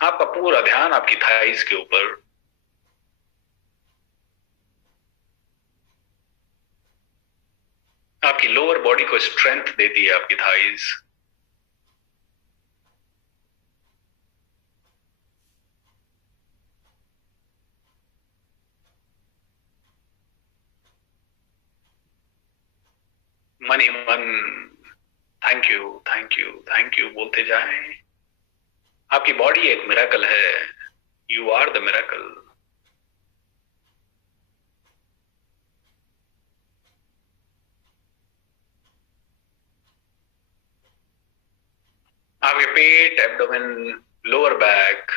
आपका पूरा ध्यान आपकी थाइस के ऊपर। आपकी लोअर बॉडी को स्ट्रेंथ देती है आपकी थाइस। मन ही मन thank you, thank you, thank you बोलते जाएं। आपकी बॉडी एक मिरेकल है। You are the miracle. आपके पेट, abdomen, lower back,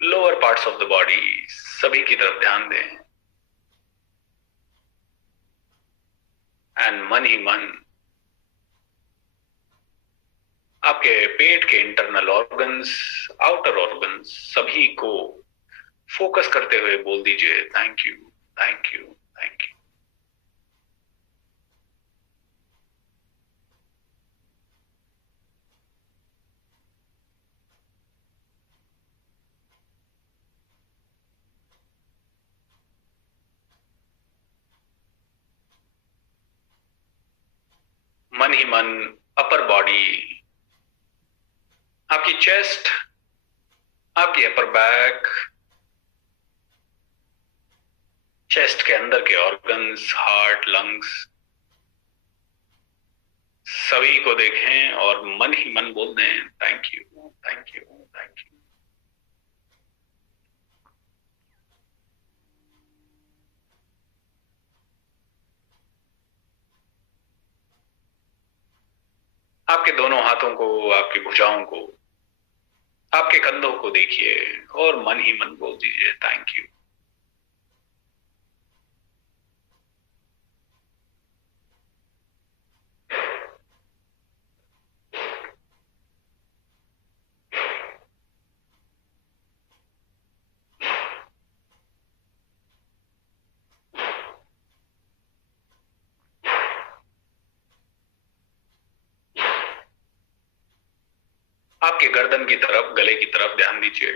lower parts of the body, सभी की तरफ ध्यान दें। एंड मन ही मन आपके पेट के इंटरनल ऑर्गन्स, आउटर ऑर्गन्स, सभी को फोकस करते हुए बोल दीजिए thank you, thank you, thank you. मन ही मन अपर बॉडी, आपकी चेस्ट, आपकी अपर बैक, चेस्ट के अंदर के ऑर्गन्स, हार्ट, लंग्स, सभी को देखें और मन ही मन बोल दें thank you, thank you, thank you. आपके दोनों हाथों को, आपकी भुजाओं को, आपके कंधों को देखिए और मन ही मन बोल दीजिए थैंक यू। आपके गर्दन की तरफ, गले की तरफ ध्यान दीजिए।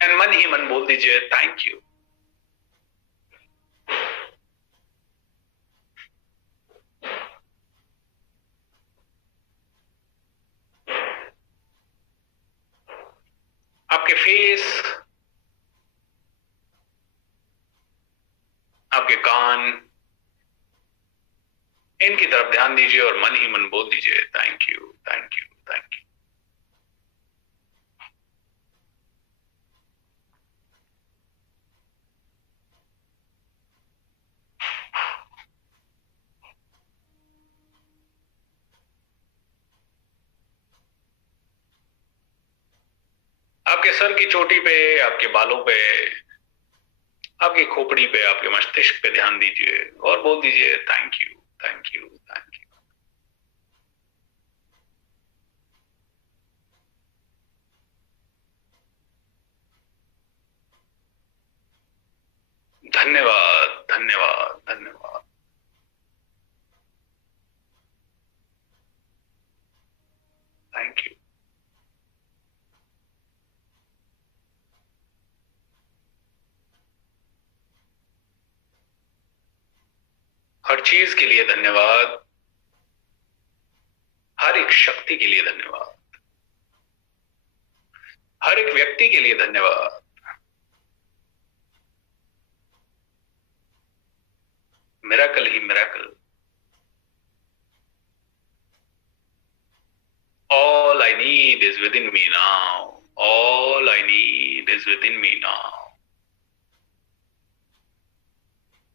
एंड मन ही मन बोल दीजिए थैंक यू। आपके फेस, आपके कान, इनकी तरफ ध्यान दीजिए और मन ही मन बोल दीजिए thank you, thank you, thank you. आपके सर की चोटी पे, आपके बालों पे, आपकी खोपड़ी पे, आपके मस्तिष्क पे ध्यान दीजिए और बोल दीजिए thank you, thank you, thank you. धन्यवाद, धन्यवाद, धन्यवाद। Thank you. हर चीज के लिए धन्यवाद। हर एक शक्ति के लिए धन्यवाद। हर एक व्यक्ति के लिए धन्यवाद। Miracle he miracle. All I need is within me now. All I need is within me now.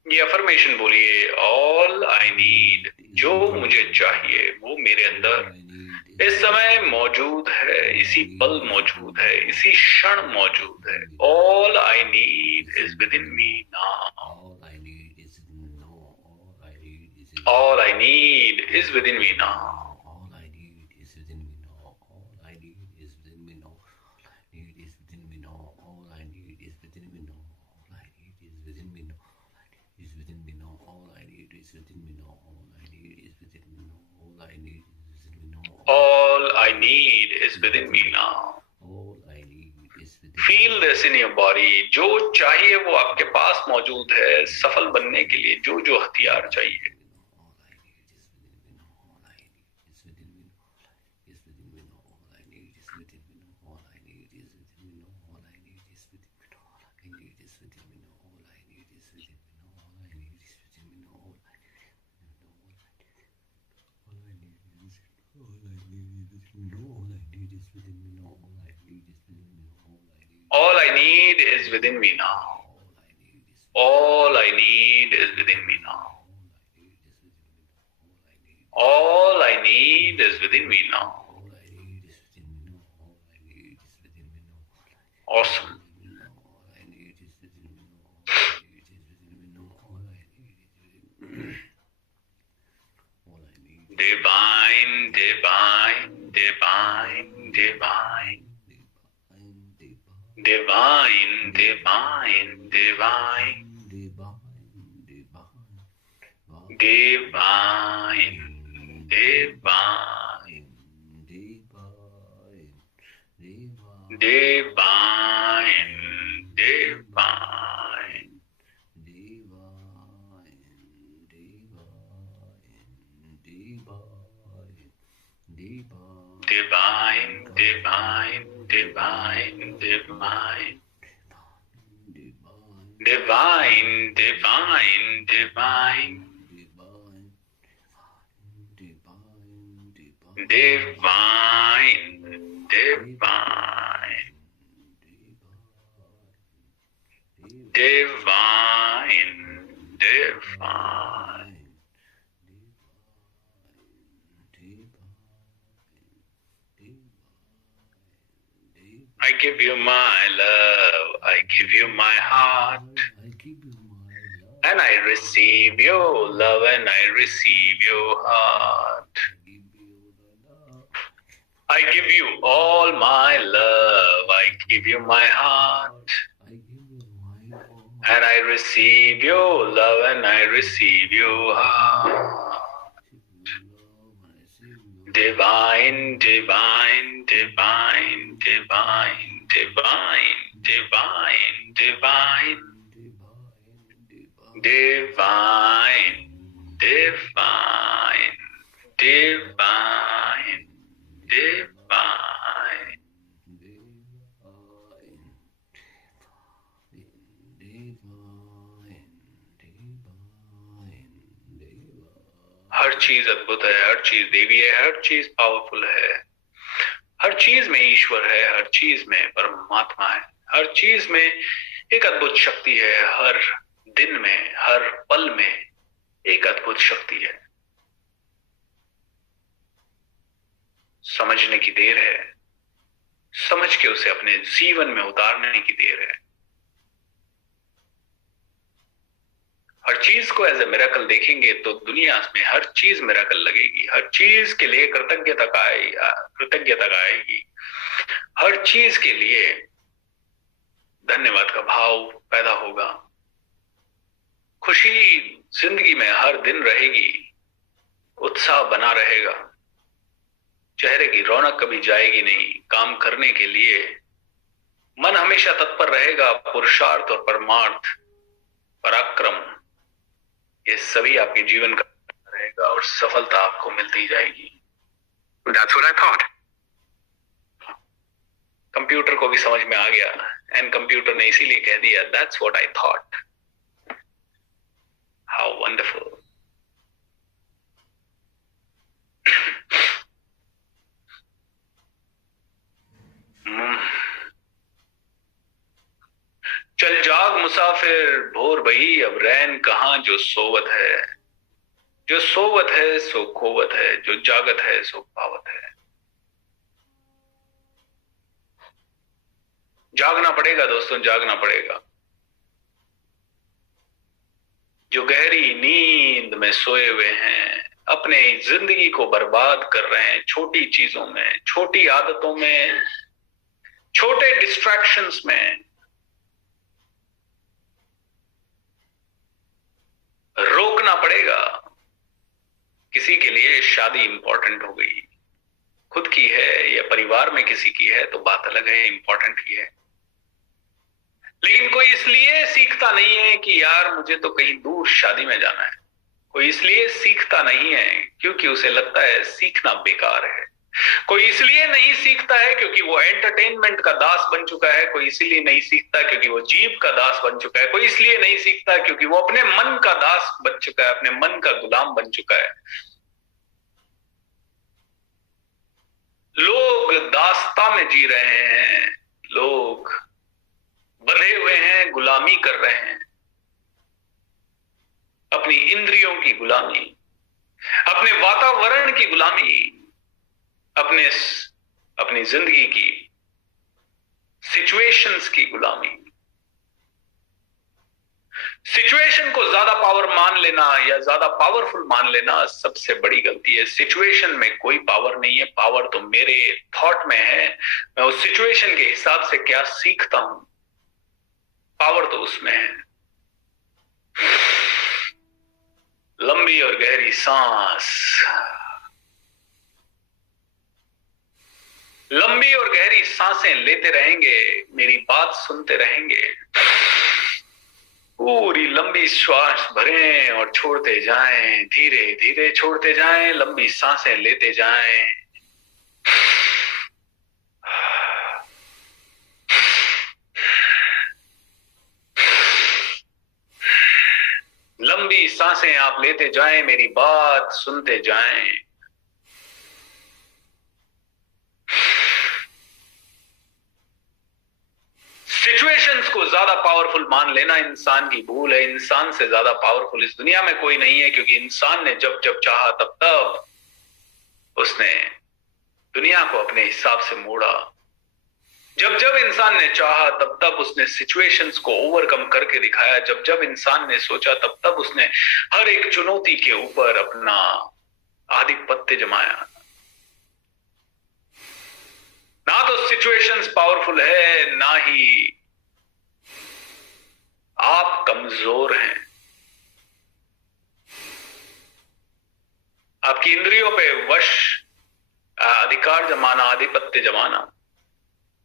ये अफर्मेशन बोलिए, ऑल आई नीड, जो मुझे चाहिए वो मेरे अंदर इस समय मौजूद है, इसी पल मौजूद है, इसी क्षण मौजूद है। All I need is with in me now. All I need is with in me now. All I need is within me now. Feel this in your body. जो चाहिए वो आपके पास मौजूद है सफल बनने के लिए। जो जो हथियार चाहिए, all I need is within me now. All I need is within me now. All I need is within me now. Awesome. Divine, divine, divine, divine. Divine, divine, divine. Divine, divine. Divine, divine. Divine, divine, divine, divine. Divine, divine, divine. Divine, divine. Divine, divine. I give you my love, I give you my heart, and I receive your love and I receive your heart. I give you all my love, I give you my heart, and I receive your love and I receive your heart. Divine, divine, divine, divine, divine, divine, divine, divine, divine, divine, divine. हर चीज अद्भुत है, हर चीज देवी है, हर चीज powerful है, हर चीज में ईश्वर है, हर चीज में परमात्मा है, हर चीज में एक अद्भुत शक्ति है, हर दिन में, हर पल में एक अद्भुत शक्ति है। समझने की देर है, समझ के उसे अपने जीवन में उतारने की देर है। हर चीज को एज ए मिरेकल देखेंगे तो दुनिया में हर चीज मिरेकल लगेगी, हर चीज के लिए कृतज्ञता आएगी, हर चीज के लिए धन्यवाद का भाव पैदा होगा। खुशी जिंदगी में हर दिन रहेगी, उत्साह बना रहेगा, चेहरे की रौनक कभी जाएगी नहीं। काम करने के लिए मन हमेशा तत्पर रहेगा, पुरुषार्थ और परमार्थ, पराक्रम, ये सभी आपके जीवन का रहेगा और सफलता आपको मिलती जाएगी। That's what I thought. Computer को भी समझ में आ गया, एंड कंप्यूटर ने इसीलिए कह दिया That's what I thought. How wonderful. चल जाग मुसाफिर भोर बही, अब रैन कहां जो सोवत है। जो सोवत है सो खोवत है, जो जागत है सो पावत है। जागना पड़ेगा दोस्तों, जागना पड़ेगा। जो गहरी नींद में सोए हुए हैं, अपने जिंदगी को बर्बाद कर रहे हैं छोटी चीजों में, छोटी आदतों में, छोटे डिस्ट्रैक्शंस में रोकना पड़ेगा। किसी के लिए शादी इंपॉर्टेंट हो गई, खुद की है या परिवार में किसी की है तो बात अलग है, इंपॉर्टेंट ही है। लेकिन कोई इसलिए सीखता नहीं है कि यार मुझे तो कहीं दूर शादी में जाना है। कोई इसलिए सीखता नहीं है क्योंकि उसे लगता है सीखना बेकार है। कोई इसलिए नहीं सीखता है क्योंकि वो एंटरटेनमेंट का दास बन चुका है। कोई इसलिए नहीं सीखता क्योंकि वो जीभ का दास बन चुका है। कोई इसलिए नहीं सीखता क्योंकि वो अपने मन का दास बन चुका है, अपने मन का गुलाम बन चुका है। लोग दास्ता में जी रहे हैं, लोग बंधे हुए हैं, गुलामी कर रहे हैं, अपनी इंद्रियों की गुलामी, अपने वातावरण की गुलामी, अपनी जिंदगी की सिचुएशंस की गुलामी। सिचुएशन को ज्यादा पावर मान लेना या ज्यादा पावरफुल मान लेना सबसे बड़ी गलती है। सिचुएशन में कोई पावर नहीं है, पावर तो मेरे थॉट में है। मैं उस सिचुएशन के हिसाब से क्या सीखता हूं, पावर तो उसमें है। लंबी और गहरी सांस, लंबी और गहरी सांसें लेते रहेंगे, मेरी बात सुनते रहेंगे। पूरी लंबी श्वास भरें और छोड़ते जाएं, धीरे धीरे छोड़ते जाएं, लंबी सांसें लेते जाएं। लंबी सांसें आप लेते जाएं, मेरी बात सुनते जाएं। सिचुएशंस को ज्यादा पावरफुल मान लेना इंसान की भूल है। इंसान से ज्यादा पावरफुल इस दुनिया में कोई नहीं है, क्योंकि इंसान ने जब जब चाहा तब तब उसने दुनिया को अपने हिसाब से मोड़ा। जब जब इंसान ने चाहा तब तब उसने सिचुएशंस को ओवरकम करके दिखाया। जब जब इंसान ने सोचा तब तब उसने हर एक चुनौती के ऊपर अपना आधिपत्य जमाया। ना तो सिचुएशंस पावरफुल है, ना ही आप कमजोर हैं। आपकी इंद्रियों पे वश अधिकार जमाना, आधिपत्य जमाना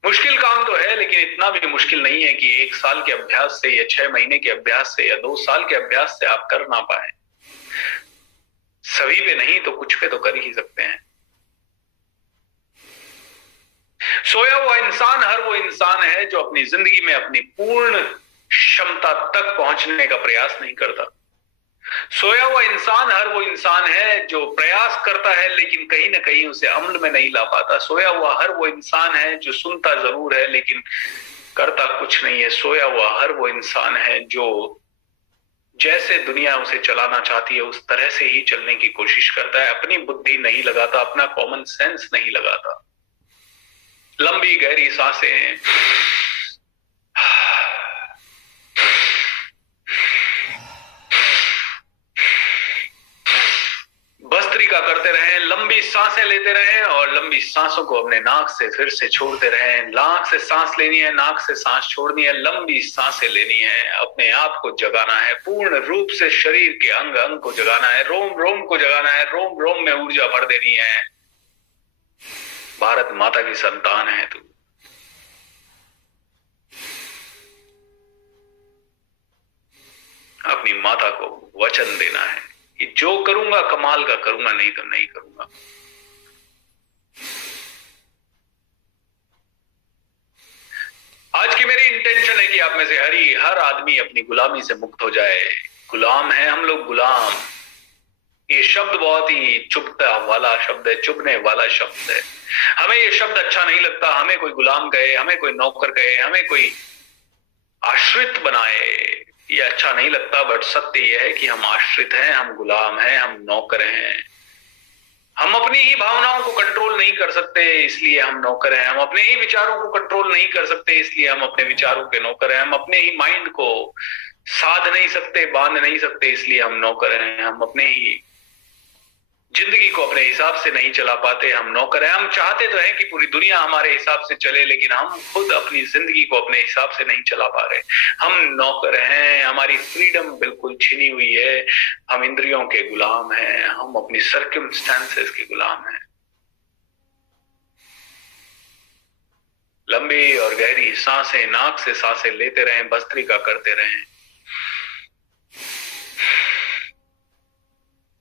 मुश्किल काम तो है, लेकिन इतना भी मुश्किल नहीं है कि 1 साल के अभ्यास से या 6 महीने के अभ्यास से या 2 साल के अभ्यास से आप कर ना पाए। सभी पे नहीं तो कुछ पे तो कर ही सकते हैं। सोया हुआ इंसान हर वो इंसान है जो अपनी जिंदगी में अपनी पूर्ण क्षमता तक पहुंचने का प्रयास नहीं करता। सोया हुआ इंसान हर वो इंसान है जो प्रयास करता है लेकिन कहीं ना कहीं उसे अमल में नहीं ला पाता। सोया हुआ हर वो इंसान है जो सुनता जरूर है लेकिन करता कुछ नहीं है। सोया हुआ हर वो इंसान है जो जैसे दुनिया उसे चलाना चाहती है उस तरह से ही चलने की कोशिश करता है, अपनी बुद्धि नहीं लगाता, अपना कॉमन सेंस नहीं लगाता। लंबी गहरी सांसें, भस्त्रिका करते रहें, लंबी सांसें लेते रहें और लंबी सांसों को अपने नाक से फिर से छोड़ते रहें। नाक से सांस लेनी है, नाक से सांस छोड़नी है, लंबी सांसें लेनी है। अपने आप को जगाना है, पूर्ण रूप से शरीर के अंग अंग को जगाना है, रोम रोम को जगाना है, रोम रोम में ऊर्जा भर देनी है। भारत माता की संतान है तू। अपनी माता को वचन देना है कि जो करूंगा कमाल का करूंगा, नहीं तो नहीं करूंगा। आज की मेरी इंटेंशन है कि आप में से हर आदमी अपनी गुलामी से मुक्त हो जाए। गुलाम है हम लोग, गुलाम। ये शब्द बहुत ही चुभता वाला शब्द है, चुभने वाला शब्द है। हमें ये शब्द अच्छा नहीं लगता। हमें कोई गुलाम कहे, हमें कोई नौकर कहे, हमें कोई आश्रित बनाए, ये अच्छा नहीं लगता। बट सत्य यह है कि हम आश्रित हैं, हम गुलाम हैं, हम नौकर हैं। हम अपनी ही भावनाओं को कंट्रोल नहीं कर सकते, इसलिए हम नौकर हैं। हम अपने ही विचारों को कंट्रोल नहीं कर सकते, इसलिए हम अपने विचारों के नौकर हैं। हम अपने ही माइंड को साध नहीं सकते, बांध नहीं सकते, इसलिए हम नौकर हैं। हम अपने ही जिंदगी को अपने हिसाब से नहीं चला पाते, हम नौकर हैं। हम चाहते तो हैं कि पूरी दुनिया हमारे हिसाब से चले, लेकिन हम खुद अपनी जिंदगी को अपने हिसाब से नहीं चला पा रहे। हम नौकर हैं, हमारी फ्रीडम बिल्कुल छिनी हुई है, हम इंद्रियों के गुलाम हैं, हम अपनी सर्कमस्टेंसेस के गुलाम हैं। लंबी और गहरी सांसें, नाक से सांसें लेते रहें, भस्त्रिका करते रहें,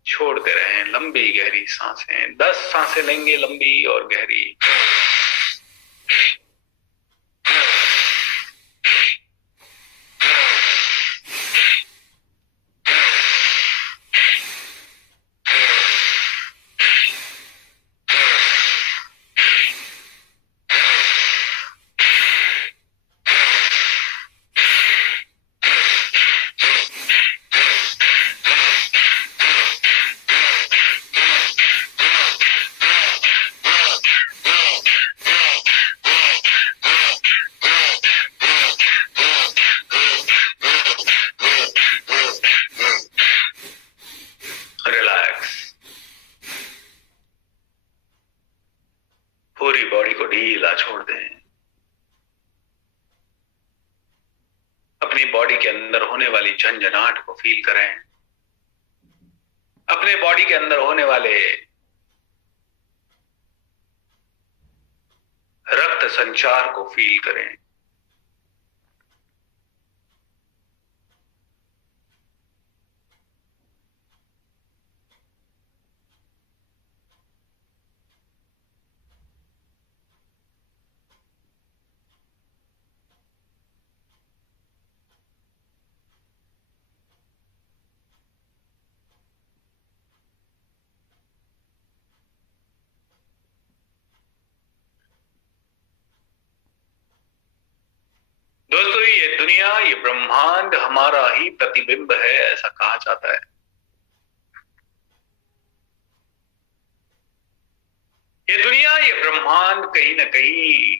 छोड़ते रहें लंबी गहरी सांसें। 10 सांसें लेंगे लंबी और गहरी। पूरी बॉडी को ढीला छोड़ दें। अपनी बॉडी के अंदर होने वाली झंझनाहट को फील करें। अपने बॉडी के अंदर होने वाले रक्त संचार को फील करें। दोस्तों, ये दुनिया, ये ब्रह्मांड हमारा ही प्रतिबिंब है, ऐसा कहा जाता है। ये दुनिया, ये ब्रह्मांड कहीं ना कहीं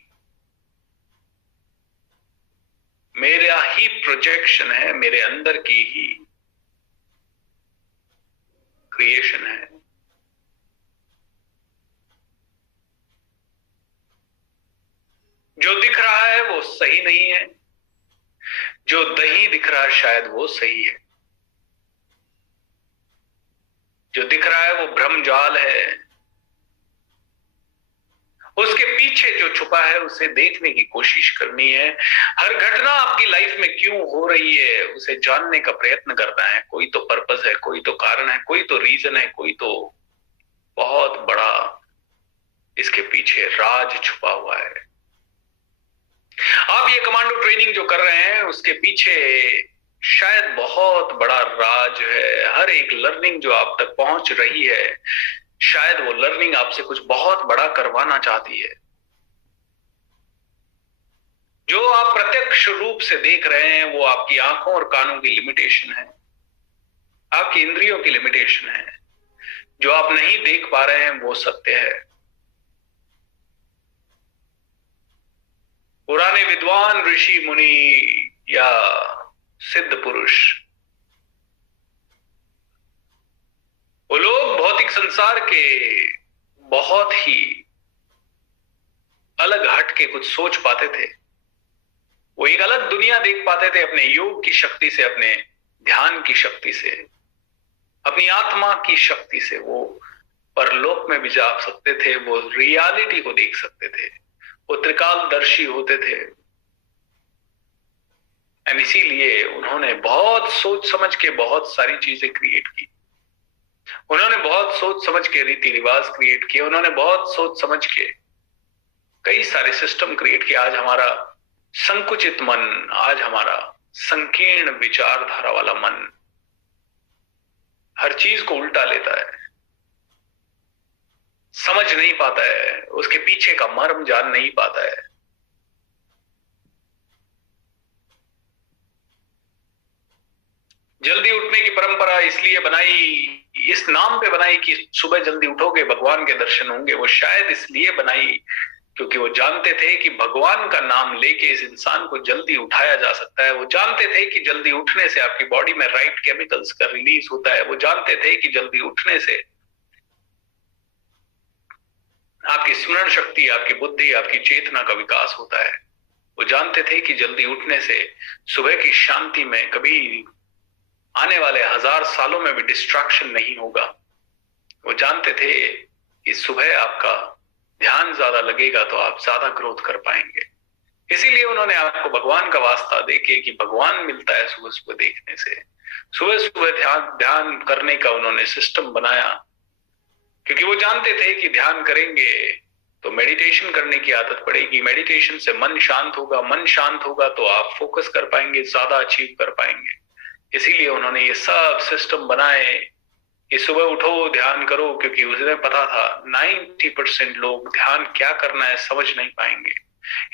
मेरा ही प्रोजेक्शन है, मेरे अंदर की ही क्रिएशन है। जो दिख रहा है वो सही नहीं है, जो दही दिख रहा है शायद वो सही है, जो दिख रहा है वो भ्रमजाल है। उसके पीछे जो छुपा है उसे देखने की कोशिश करनी है। हर घटना आपकी लाइफ में क्यों हो रही है उसे जानने का प्रयत्न करना है। कोई तो पर्पस है, कोई तो कारण है, कोई तो रीजन है, कोई तो बहुत बड़ा इसके पीछे राज छुपा हुआ है। आप ये कमांडो ट्रेनिंग जो कर रहे हैं उसके पीछे शायद बहुत बड़ा राज है। हर एक लर्निंग जो आप तक पहुंच रही है, शायद वो लर्निंग आपसे कुछ बहुत बड़ा करवाना चाहती है। जो आप प्रत्यक्ष रूप से देख रहे हैं वो आपकी आंखों और कानों की लिमिटेशन है, आपकी इंद्रियों की लिमिटेशन है। जो आप नहीं देख पा रहे हैं वो सत्य है। पुराने विद्वान, ऋषि मुनि या सिद्ध पुरुष, वो लोग भौतिक संसार के बहुत ही अलग हटके कुछ सोच पाते थे। वो एक अलग दुनिया देख पाते थे अपने योग की शक्ति से, अपने ध्यान की शक्ति से, अपनी आत्मा की शक्ति से। वो परलोक में भी जा सकते थे, वो रियलिटी को देख सकते थे, वो त्रिकालदर्शी होते थे। एंड इसीलिए उन्होंने बहुत सोच समझ के बहुत सारी चीजें क्रिएट की। उन्होंने बहुत सोच समझ के रीति रिवाज क्रिएट किए। उन्होंने बहुत सोच समझ के कई सारे सिस्टम क्रिएट किए। आज हमारा संकुचित मन, आज हमारा संकीर्ण विचारधारा वाला मन हर चीज को उल्टा लेता है, समझ नहीं पाता है, उसके पीछे का मर्म जान नहीं पाता है। जल्दी उठने की परंपरा इसलिए बनाई, इस नाम पे बनाई कि सुबह जल्दी उठोगे भगवान के दर्शन होंगे। वो शायद इसलिए बनाई क्योंकि वो जानते थे कि भगवान का नाम लेके इस इंसान को जल्दी उठाया जा सकता है। वो जानते थे कि जल्दी उठने से आपकी बॉडी में राइट केमिकल्स का रिलीज होता है। वो जानते थे कि जल्दी उठने से आपकी स्मरण शक्ति, आपकी बुद्धि, आपकी चेतना का विकास होता है। वो जानते थे कि जल्दी उठने से सुबह की शांति में कभी आने वाले 1000 सालों में भी डिस्ट्रैक्शन नहीं होगा। वो जानते थे कि सुबह आपका ध्यान ज्यादा लगेगा तो आप ज्यादा ग्रोथ कर पाएंगे। इसीलिए उन्होंने आपको भगवान का वास्ता देके कि भगवान मिलता है सुबह सुबह देखने से, सुबह सुबह ध्यान करने का उन्होंने सिस्टम बनाया। क्योंकि वो जानते थे कि ध्यान करेंगे तो मेडिटेशन करने की आदत पड़ेगी, मेडिटेशन से मन शांत होगा, मन शांत होगा तो आप फोकस कर पाएंगे, ज्यादा अचीव कर पाएंगे। इसीलिए उन्होंने ये सब सिस्टम बनाए कि सुबह उठो ध्यान करो, क्योंकि उन्हें पता था 90% लोग ध्यान क्या करना है समझ नहीं पाएंगे।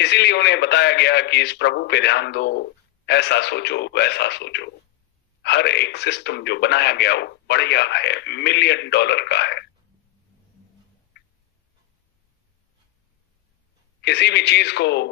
इसीलिए उन्हें बताया गया कि इस प्रभु पे ध्यान दो, ऐसा सोचो, वैसा सोचो। हर एक सिस्टम जो बनाया गया वो बढ़िया है, $1,000,000 का है। किसी भी चीज को